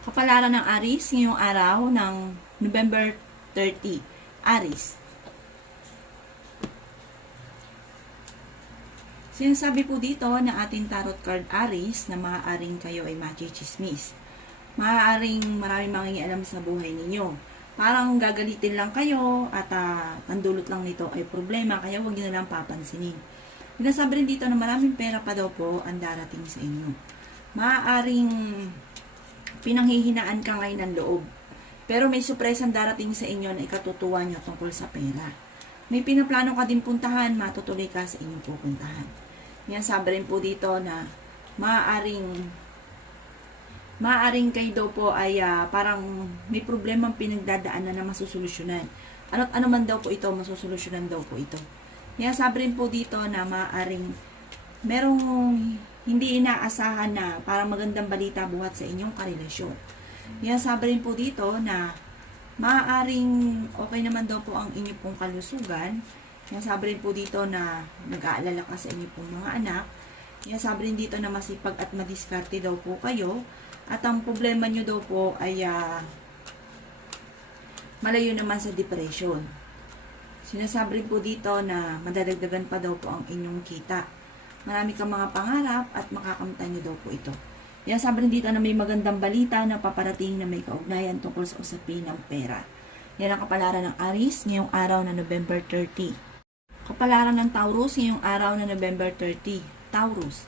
Kapalaran ng Aries ngayong araw ng November 30. Aries. Sinasabi po dito na ating tarot card Aries na maaaring kayo ay machichismis. Maaaring maraming mangingialam sa buhay ninyo. Parang gagalitin lang kayo at ang dulot lang nito ay problema, kaya huwag nyo na lang papansinin. Sinasabi rin dito na maraming pera pa daw po ang darating sa inyo. Maaaring pinanghihinaan ka ngayon ng loob. Pero may surpresang darating sa inyo na ikatutuwa nyo tungkol sa pera. May pinaplano ka din puntahan, matutuloy ka sa inyong pupuntahan. Yan, sabi rin po dito na maaaring kayo daw po ay parang may problemang pinagdadaanan na masusolusyonan. Ano't ano man daw po ito, masusolusyonan daw po ito. Yan, sabi rin po dito na maaaring merong hindi inaasahan na parang magandang balita buhat sa inyong karelasyon. Yan, sabi rin po dito na maaaring okay naman daw po ang inyong pong kalusugan. Yan, sabi rin po dito na nag-aalala ka sa inyong pong mga anak. Yan, sabi rin dito na masipag at madiskarte daw po kayo. At ang problema nyo daw po ay malayo naman sa depression. Sinasabi rin po dito na madadagdagan pa daw po ang inyong kita. Marami kang mga pangarap at makakamtan nyo daw po ito. Yan, sabi rin dito na may magandang balita na paparating na may kaugnayan tungkol sa usapin ng pera. Yan ang kapalaran ng Aries ngayong araw na November 30. Kapalaran ng Taurus ngayong araw na November 30. Taurus.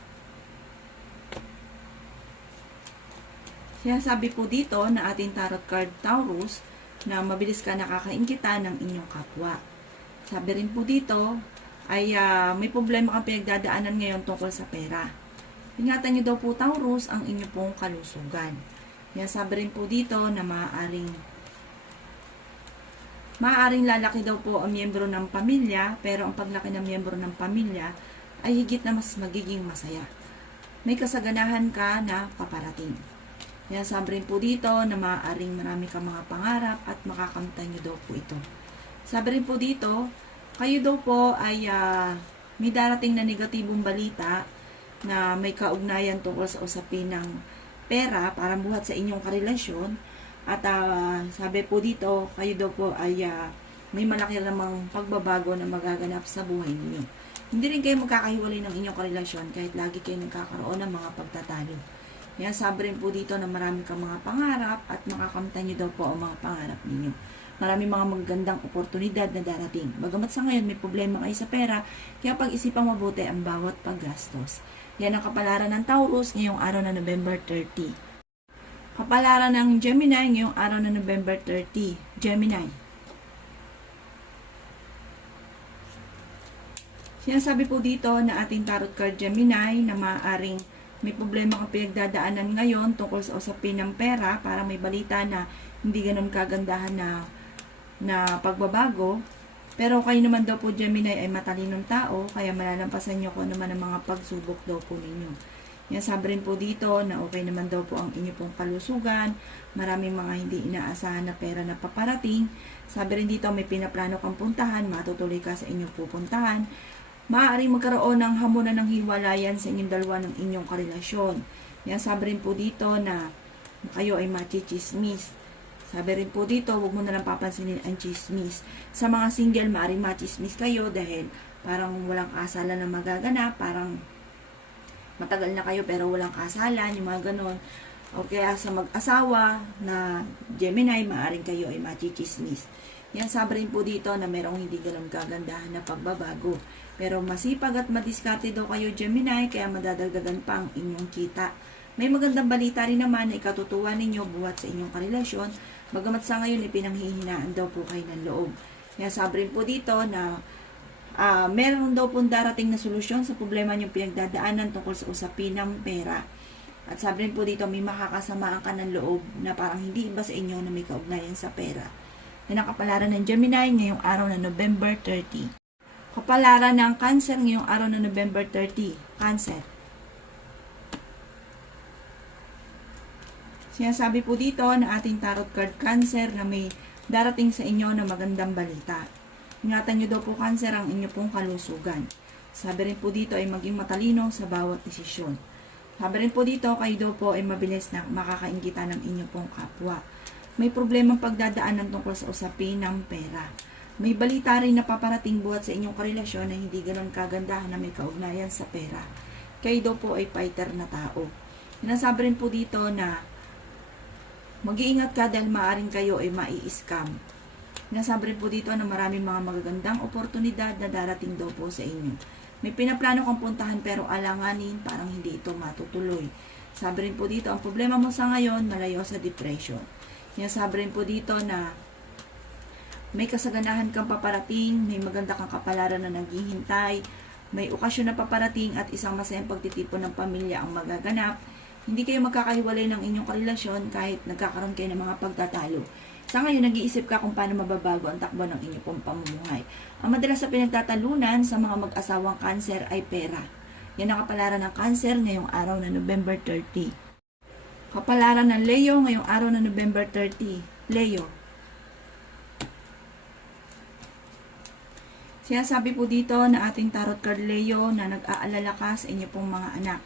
Sinasabi po dito na ating tarot card Taurus na mabilis ka nakakaingkita ng inyong kapwa. Sabi rin po dito ay may problema kang pinagdadaanan ngayon tungkol sa pera. Ingatan niyo daw po Taurus ang inyong pong kalusugan. Yan, sabi rin po dito na maaaring lalaki daw po ang miyembro ng pamilya, pero ang paglaki ng miyembro ng pamilya ay higit na mas magiging masaya. May kasaganahan ka na paparating. Yan, sabi rin po dito na maaaring marami kang mga pangarap at makakamtan niyo daw po ito. Sabi rin po dito, kayo daw po ay may darating na negatibong balita na may kaugnayan tungkol sa usapin ng pera para buhat sa inyong karelasyon. At sabi po dito, kayo daw po ay may malaki namang pagbabago na magaganap sa buhay ninyo. Hindi rin kayo magkakahiwalay ng inyong karelasyon kahit lagi kayo nagkakaroon ng mga pagtatalo. Yan, sabi rin po dito na marami kang mga pangarap at makakamtan nyo daw po ang mga pangarap ninyo. Marami mga magagandang oportunidad na darating. Bagamat sa ngayon may problema kayo sa pera, kaya pag-isipang mabuti ang bawat paggastos. Yan ang kapalaran ng Taurus ngayong araw na November 30. Kapalaran ng Gemini ngayong araw na November 30. Gemini. Sinasabi po dito na ating tarot card Gemini na maaaring may problema kang pinagdadaanan ngayon tungkol sa usapin ng pera para may balita na hindi ganun kagandahan na pagbabago. Pero kayo naman daw po Gemini ay matalinong tao, kaya malalampasan nyo kung naman ang mga pagsubok daw po ninyo. Yan, sabi rin po dito na okay naman daw po ang inyo pong kalusugan, maraming mga hindi inaasahan na pera na paparating. Sabi rin dito may pinaplano kang puntahan, matutuloy ka sa inyong pupuntahan. Maaaring magkaroon ng hamunan ng hiwalayan sa inyong dalawa ng inyong karelasyon. Yan, sabi rin po dito na kayo ay machichismis. Sabi rin po dito, huwag mo na lang papansinin ang chismis. Sa mga single, maaaring machismis kayo dahil parang walang kasalan na magaganap, parang matagal na kayo pero walang kasalan, yung mga ganon. O kaya sa mag-asawa na Gemini, maaaring kayo ay machichismis. Yan, sabi rin po dito na merong hindi ganun kagandahan na pagbabago. Pero masipag at madiskarte daw kayo Gemini, kaya madadagdagan pa ang inyong kita. May magandang balita rin naman na ikatutuwa ninyo buhat sa inyong karelasyon, bagamat sa ngayon ipinanghihinaan daw po kayo ng loob. Kaya sabi rin po dito na meron daw pong darating na solusyon sa problema niyong pinagdadaanan tungkol sa usapin ng pera. At sabi rin po dito may makakasamaan ka ng loob na parang hindi iba sa inyo na may kaugnayan sa pera. Yan ang kapalaran ng Gemini ngayong araw na November 30. Kapalaran ng Cancer ngayong araw na November 30. Cancer. Sinasabi po dito na ating tarot card Cancer na may darating sa inyo na magandang balita. Ingatan nyo daw po Cancer ang inyo pong kalusugan. Sabi rin po dito ay maging matalino sa bawat desisyon. Sabi rin po dito, kayo daw po ay mabilis na makakainggitan ng inyong pong kapwa. May problemang pagdadaanan tungkol sa usapin ng pera. May balita rin na paparating buhat sa inyong karelasyon na hindi ganoon kagandahan na may kaugnayan sa pera. Kayo daw po ay fighter na tao. Sinasabi rin po dito na mag-iingat ka dahil maaaring kayo ay mai-scam. Sinasabi rin po dito na maraming mga magagandang oportunidad na darating daw po sa inyo. May pinaplano kang puntahan pero alanganin parang hindi ito matutuloy. Sabi rin po dito, ang problema mo sa ngayon, malayo sa depression. Sinasabi rin po dito na may kasaganahan kang paparating, may maganda kang kapalaran na naghihintay, may okasyon na paparating at isang masayang pagtitipon ng pamilya ang magaganap. Hindi kayo magkakahiwalay ng inyong karelasyon kahit nagkakaroon kayo ng mga pagtatalo. Sa ngayon, nag-iisip ka kung paano mababago ang takbo ng inyong pong pamumuhay. Ang madalas na pinagtatalunan sa mga mag-asawang Cancer ay pera. Yan ang kapalaran ng Cancer ngayong araw na November 30. Kapalaran ng Leo ngayong araw na November 30. Leo. Sinasabi po dito na ating tarot card Leo na nag-aalala ka sa inyo pong mga anak.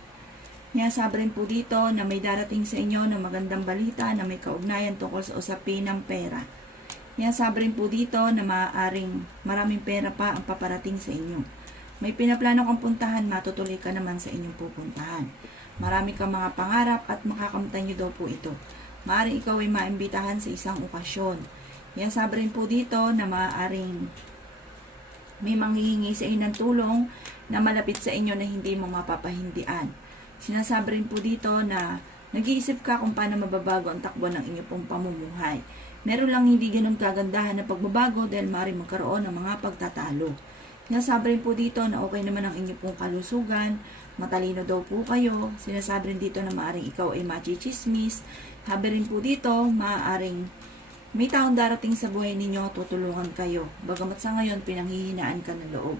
Sinasabi rin po dito na may darating sa inyo na magandang balita na may kaugnayan tungkol sa usapin ng pera. Sinasabi rin po dito na maaaring maraming pera pa ang paparating sa inyo. May pinaplano kang puntahan, matutuloy ka naman sa inyong pupuntahan. Marami kang mga pangarap at makakamtan nyo daw po ito. Maaaring ikaw ay maimbitahan sa isang okasyon. Sinasabi rin po dito na maaaring may manghihingi sa inyo ng tulong na malapit sa inyo na hindi mo mapapahindian. Sinasabi rin po dito na nag-iisip ka kung paano mababago ang takbo ng inyong pong pamumuhay. Meron lang hindi ganun kagandahan na pagbabago dahil maaaring magkaroon ng mga pagtatalo. Sinasabi rin po dito na okay naman ang inyong pong kalusugan, matalino daw po kayo. Sinasabi rin dito na maaaring ikaw ay machichismis. Sabi rin po dito, maaaring may taong darating sa buhay ninyo, tutulungan kayo. Bagamat sa ngayon, pinanghihinaan ka ng loob.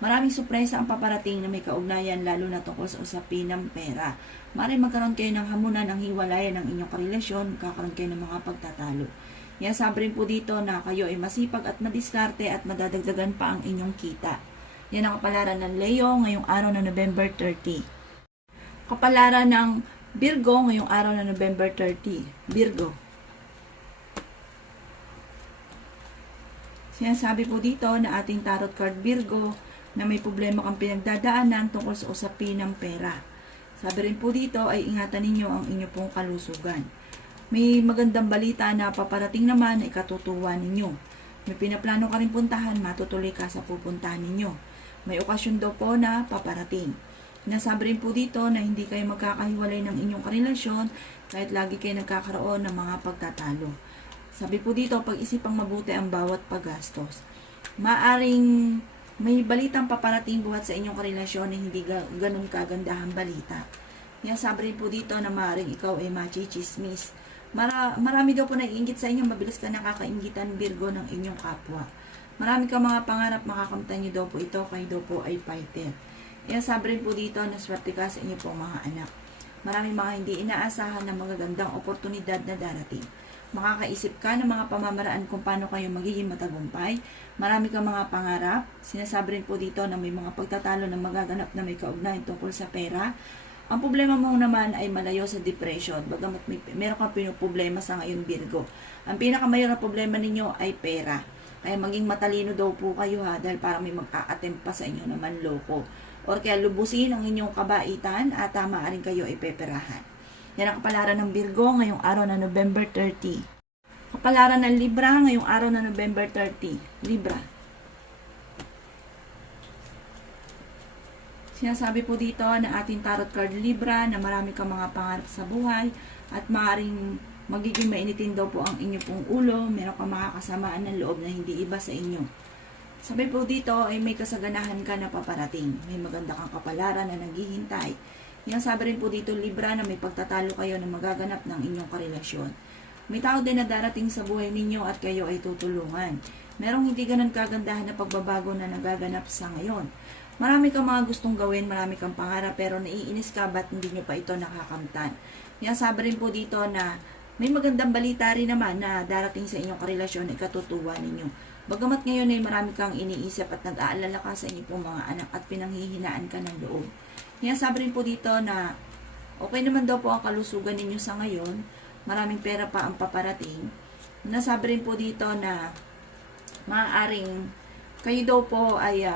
Maraming sorpresa ang paparating na may kaugnayan lalo na tungkol sa usapin ng pera. Maaaring magkaroon kayo ng hamunan ng hiwalayan ng inyong karelasyon, magkakaroon kayo ng mga pagtatalo. Yan, sabi rin po dito na kayo ay masipag at madiskarte at madadagdagan pa ang inyong kita. Yan ang kapalaran ng Leo ngayong araw na November 30. Kapalaran ng Virgo ngayong araw na November 30. Virgo. Sinasabi po dito na ating tarot card Virgo na may problema kang pinagdadaanan tungkol sa usapin ng pera. Sabi rin po dito ay ingatan ninyo ang inyong pong kalusugan. May magandang balita na paparating naman na ikatutuwa ninyo. May pinaplano ka rin puntahan, matutuloy ka sa pupuntahan ninyo. May okasyon daw po na paparating. Nasabi rin po dito na hindi kayo magkakahiwalay ng inyong karelasyon kahit lagi kayo nagkakaroon ng mga pagtatalo. Sabi po dito, pag-isipang mabuti ang bawat paggastos. Maaring may balitang paparating buhat sa inyong karelasyon na hindi ganun kagandahang balita. Sabi rin po dito na maaaring ikaw ay machichismis. Marami daw po naiinggit sa inyo, mabilis ka nakakainggitan Virgo ng inyong kapwa. Marami kang mga pangarap, makakamtan nyo daw po ito, kayo daw po ay fighter. Sabi rin po dito na swerte ka sa inyong pong mga anak. Maraming mga hindi inaasahan na magagandang oportunidad na darating. Makakaisip ka ng mga pamamaraan kung paano kayo magiging matagumpay. Marami kang mga pangarap. Sinasabi rin po dito na may mga pagtatalo na magaganap na may kaugnayan tungkol sa pera. Ang problema mo naman ay malayo sa depression. Bagamat meron kang pinoproblema sa ngayon Virgo. Ang pinakamayor na problema ninyo ay pera. Kaya maging matalino daw po kayo ha, dahil parang may mag-a-attempt pa sa inyo naman loko. Or kaya lubusin ang inyong kabaitan at maaaring kayo ay peperahan. Yan ang kapalaran ng Virgo ngayong araw na November 30. Kapalaran ng Libra ngayong araw na November 30. Libra. Sinasabi po dito na ating tarot card Libra na marami kang mga pangarap sa buhay at maaaring magiging mainitin daw po ang inyong pong ulo. Meron kang makakasamaan ng loob na hindi iba sa inyo. Sabi po dito ay may kasaganahan ka na paparating. May maganda kang kapalaran na naghihintay. Yan, sabi rin po dito Libra na may pagtatalo kayo na magaganap ng inyong karelasyon. May tao din na darating sa buhay ninyo at kayo ay tutulungan. Merong hindi ganun kagandahan na pagbabago na nagaganap sa ngayon. Marami kang mga gustong gawin, marami kang pangarap pero naiinis ka ba't hindi nyo pa ito nakakamtan. Yan, sabi rin po dito na may magandang balita rin naman na darating sa inyong karelasyon ay katutuwa ninyo. Bagamat ngayon ay marami kang iniisip at nag-aalala ka sa inyong pong mga anak at pinanghihinaan ka ng loob. Yan, sabi rin po dito na Okay naman daw po ang kalusugan ninyo sa ngayon. Maraming pera pa ang paparating. Nasabi rin po dito na maaaring kayo daw po ay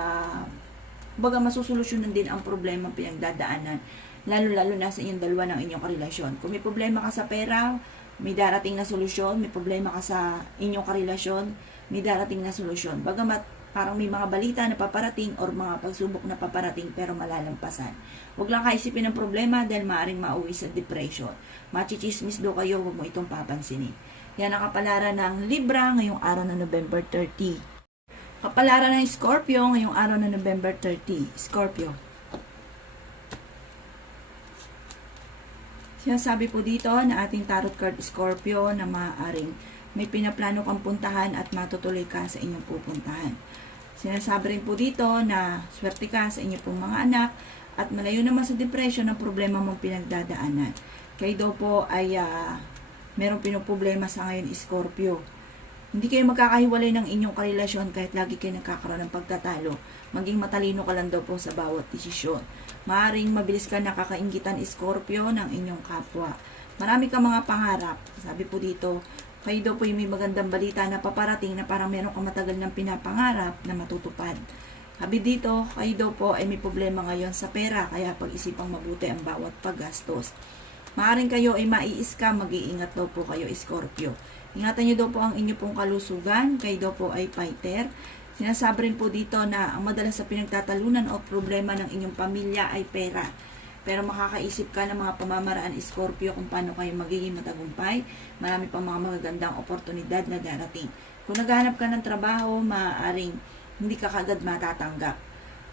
baga masusolusyonan din ang problema pinagdadaanan. Lalo-lalo na sa inyong dalawa ng inyong karelasyon. Kung may problema ka sa pera, may darating na solusyon. May problema ka sa inyong karelasyon, may darating na solusyon. Bagamat parang may mga balita na paparating or mga pagsubok na paparating pero malalampasan. Huwag lang kaisipin ng problema dahil maaaring mauwi sa depression. Machichismis do kayo, huwag mo itong papansinin. Yan ang kapalaran ng Libra ngayong araw na November 30. Kapalaran ng Scorpio ngayong araw na November 30. Scorpio. Sinasabi po dito na ating tarot card Scorpio na maaaring may pinaplano kang puntahan at matutuloy ka sa inyong pupuntahan. Sinasabi rin po dito na swerte ka sa inyong pong mga anak at malayo naman sa depression ang problema mong pinagdadaanan. Kayo daw po ay merong pinoproblema sa ngayon Scorpio. Hindi kayo magkakahiwalay ng inyong karelasyon kahit lagi kayo nagkakaroon ng pagtatalo. Maging matalino ka lang daw po sa bawat desisyon. Maaring mabilis ka nakakainggitan Scorpio ng inyong kapwa. Marami ka mga pangarap. Sabi po dito, kayo daw po yung may magandang balita na paparating na parang meron kang matagal ng pinapangarap na matutupad. Sabi dito, kayo daw po ay may problema ngayon sa pera kaya pag-isipang mabuti ang bawat paggastos. Maaring kayo ay mai-scam, mag-iingat daw po kayo Scorpio. Ingatan nyo daw po ang inyo pong kalusugan, kayo daw po ay fighter. Sinasabi rin po dito na ang madalas sa pinagtatalunan o problema ng inyong pamilya ay pera. Pero makakaisip ka ng mga pamamaraan Scorpio kung paano kayo magiging matagumpay. Marami pang mga magagandang oportunidad na darating. Kung naghahanap ka ng trabaho, maaaring hindi ka kagad matatanggap.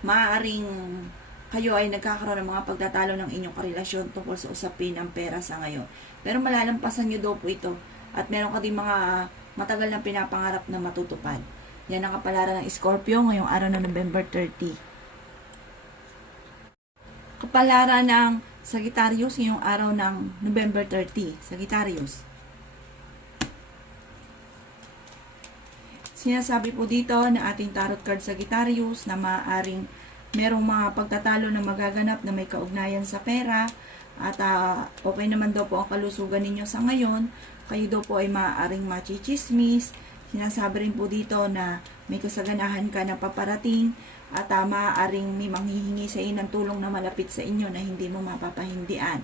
Maaaring kayo ay nagkakaroon ng mga pagtatalo ng inyong karelasyon tungkol sa usapin ng pera sa ngayon. Pero malalampasan nyo daw po ito. At meron ka din mga matagal na pinapangarap na matutupad. Yan ang kapalaran ng Scorpio ngayong araw na November 30. Kapalaran ng Sagittarius ngayong araw ng November 30. Sagittarius. Sinasabi po dito na ating tarot card Sagittarius na maaaring merong mga pagtatalo na magaganap na may kaugnayan sa pera at okay naman daw po ang kalusugan ninyo sa ngayon. Kayo daw po ay maaaring machichismis. Sinasabi rin po dito na may kasaganahan ka na paparating at maaaring may manghihingi sa inyo ng tulong na malapit sa inyo na hindi mo mapapahindian.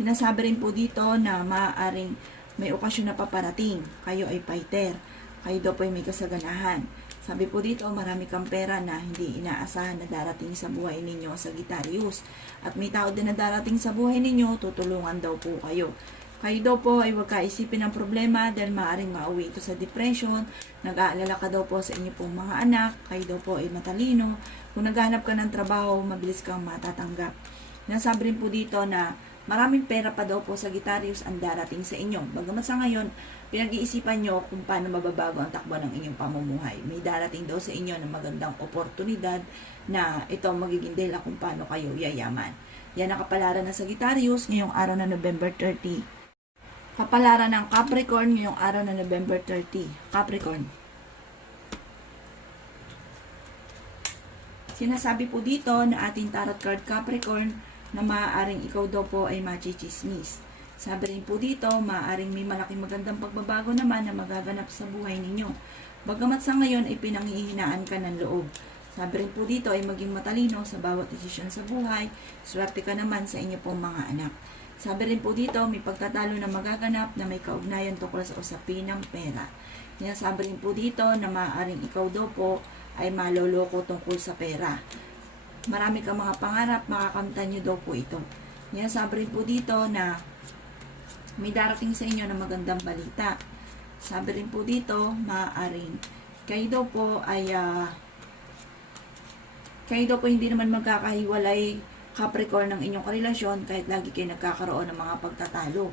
Sinasabi rin po dito na maaaring may okasyon na paparating. Kayo ay fighter. Kayo daw po ay may kasaganahan. Sabi po dito, marami kang pera na hindi inaasahan na darating sa buhay ninyo, Sagittarius. At may tao din na darating sa buhay ninyo, tutulungan daw po kayo. Kayo daw po ay huwag kaisipin ng problema dahil maaaring mauwi ito sa depression. Nag-aalala ka daw po sa inyo pong mga anak. Kayo daw po ay matalino. Kung naghahanap ka ng trabaho, mabilis kang matatanggap. Nasabi rin po dito na maraming pera pa daw po sa Sagittarius ang darating sa inyo. Bagamat sa ngayon, pinag-iisipan nyo kung paano mababago ang takbo ng inyong pamumuhay. May darating daw sa inyo ng magandang oportunidad na ito magiging dela kung paano kayo yayaman. Yan ang kapalaran ng Sagittarius ngayong araw na November 30. Kapalaran ng Capricorn ngayong araw na November 30. Capricorn. Sinasabi po dito na ating tarot card Capricorn na maaaring ikaw daw po ay machichismis. Sabi rin po dito, maaaring may malaking magandang pagbabago naman na magaganap sa buhay ninyo. Bagamat sa ngayon ay pinanghihinaan ka ng loob. Sabi rin po dito ay maging matalino sa bawat desisyon sa buhay. Swerte ka naman sa inyo pong mga anak. Sabi rin po dito, may pagtatalo na magaganap na may kaugnayan tungkol sa usapin ng pera. Sabi rin po dito na maaaring ikaw daw po ay maloloko tungkol sa pera. Marami kang mga pangarap, makakamtan nyo daw po ito. Sabi rin po dito na may darating sa inyo na magandang balita. Sabi rin po dito, maaaring kayo daw po ay hindi naman magkakahiwalay Capricorn ng inyong karelasyon kahit lagi kayo nagkakaroon ng mga pagtatalo.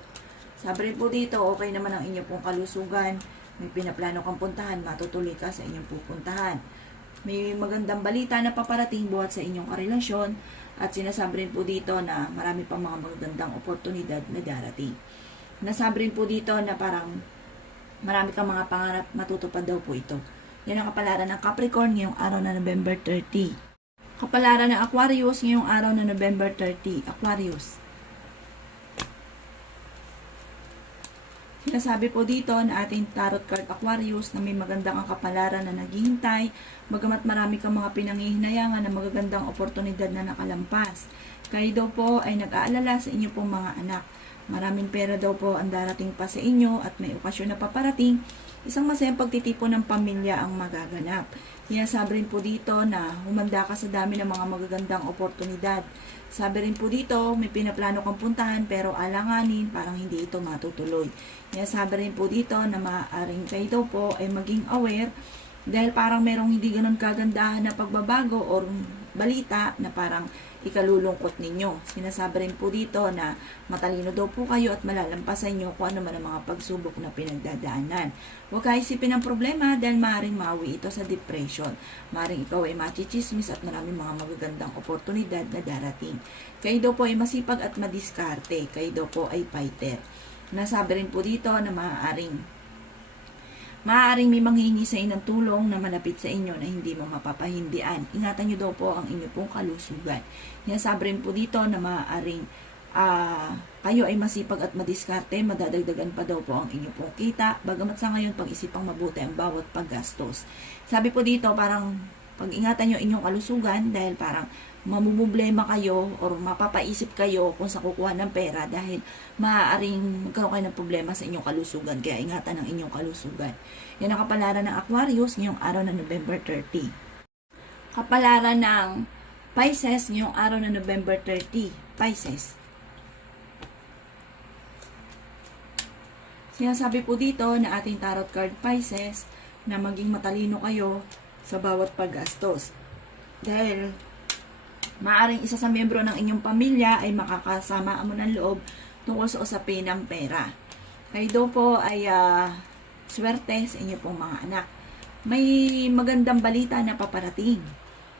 Sabi rin po dito, okay naman ang inyong pong kalusugan. May pinaplano kang puntahan, matutuloy ka sa inyong pupuntahan. May magandang balita na paparating buhat sa inyong karelasyon at sinasabi rin po dito na marami pang mga magandang oportunidad na darating. Nasabi rin po dito na parang marami kang mga pangarap, matutupad daw po ito. Yan ang kapalaran ng Capricorn ngayong araw na November 30. Kapalaran ng Aquarius ngayong araw na November 30. Aquarius. Sinasabi po dito na ating tarot card Aquarius na may magandang ang kapalaran na naghihintay, bagamat marami kang mga pinanghihinayangan na magagandang oportunidad na nakalampas. Kayo daw po ay nag-aalala sa inyo pong mga anak. Maraming pera daw po ang darating pa sa inyo at may okasyon na paparating. Isang masayang pagtitipon ng pamilya ang magaganap. Sabi rin po dito na humanda ka sa dami ng mga magagandang oportunidad. Sabi rin po dito, may pinaplano kang puntahan pero alanganin, parang hindi ito matutuloy. Sabi rin po dito na maaaring kayo daw po ay maging aware dahil parang merong hindi ganun kagandahan na pagbabago o balita na parang ikalulungkot ninyo. Sinasabi rin po dito na matalino daw po kayo at malalampasan nyo kung ano man ang mga pagsubok na pinagdadaanan. Huwag kayo isipin ang problema dahil maaaring mawi ito sa depression. Maaaring ikaw ay machichismis at maraming mga magagandang oportunidad na darating. Kayo daw po ay masipag at madiskarte. Kayo daw po ay fighter. Nasabi rin po dito na maaaring may manghihingi sa inyo ng tulong na malapit sa inyo na hindi mo mapapahindian. Ingatan nyo daw po ang inyo pong kalusugan. Sabi rin po dito na maaaring kayo ay masipag at madiskarte, madadagdagan pa daw po ang inyo pong kita. Bagamat sa ngayon, pag-isipang mabuti ang bawat paggastos. Sabi po dito, parang pag-ingatan nyo inyong kalusugan dahil parang mamumblema kayo or mapapaisip kayo kung sa kukuha ng pera dahil maaaring magkaroon kayo ng problema sa inyong kalusugan. Kaya ingatan ang inyong kalusugan. Yan ang kapalaran ng Aquarius ngayong araw na November 30. Kapalaran ng Pisces ngayong araw na November 30. Pisces. Sinasabi po dito na ating tarot card Pisces na maging matalino kayo sa bawat paggastos. Dahil maaaring isa sa miyembro ng inyong pamilya ay makakasama mo ng loob tungkol sa usapin ng pera. Kayo daw po ay swerte sa inyo pong mga anak. May magandang balita na paparating.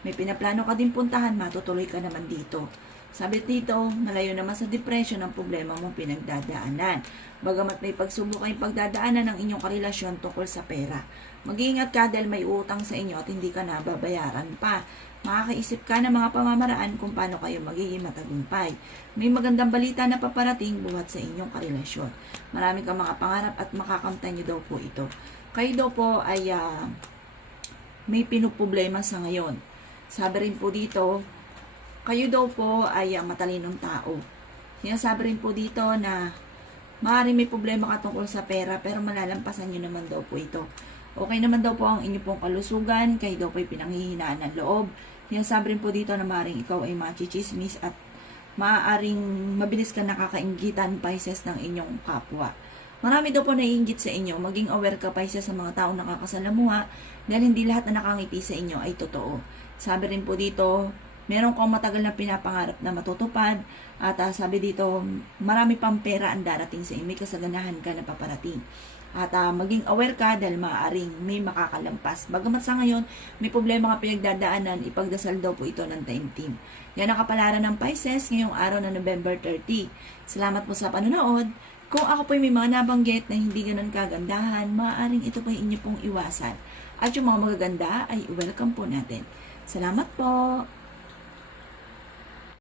May pinaplano ka din puntahan, matutuloy ka naman dito. Sabi dito, malayo naman sa depression ang problema mong pinagdadaanan. Bagamat may pagsubok ay pagdadaanan ng inyong karelasyon tungkol sa pera. Mag-iingat ka dahil may utang sa inyo at hindi ka nababayaran pa. Makakaisip ka ng mga pamamaraan kung paano kayo magiging matagumpay. May magandang balita na paparating buhat sa inyong karelasyon. Marami kang mga pangarap at makakamtan nyo daw po ito. Kayo daw po ay may pinuproblema sa ngayon. Sabi rin po dito, kayo daw po ay matalinong tao. Sinasabi rin po dito na maaaring may problema ka tungkol sa pera pero malalampasan nyo naman daw po ito. Okay naman daw po ang inyo pong kalusugan, kayo daw po ay pinanghihinaan ng loob. Sinasabi rin po dito na maaaring ikaw ay machichismis at maaaring mabilis ka nakakainggitan Pisces ng inyong kapwa. Marami daw po naiinggit sa inyo. Maging aware ka Pisces sa mga taong nakakasalamuha dahil hindi lahat na nakangiti sa inyo ay totoo. Sabi rin po dito, meron kang matagal na pinapangarap na matutupad at sabi dito, marami pang pera ang darating sa inyo. May kasaganahan ka na paparating. At maging aware ka dahil maaaring may makakalampas. Bagamat sa ngayon, may problema ka pinagdadaanan, ipagdasal daw po ito ng time team. Yan ang kapalaran ng Pisces ngayong araw na November 30. Salamat po sa panonood. Kung ako po may mga nabanggit na hindi ganun kagandahan, maaaring ito po inyo pong iwasan. At yung mga magaganda ay welcome po natin. Salamat po!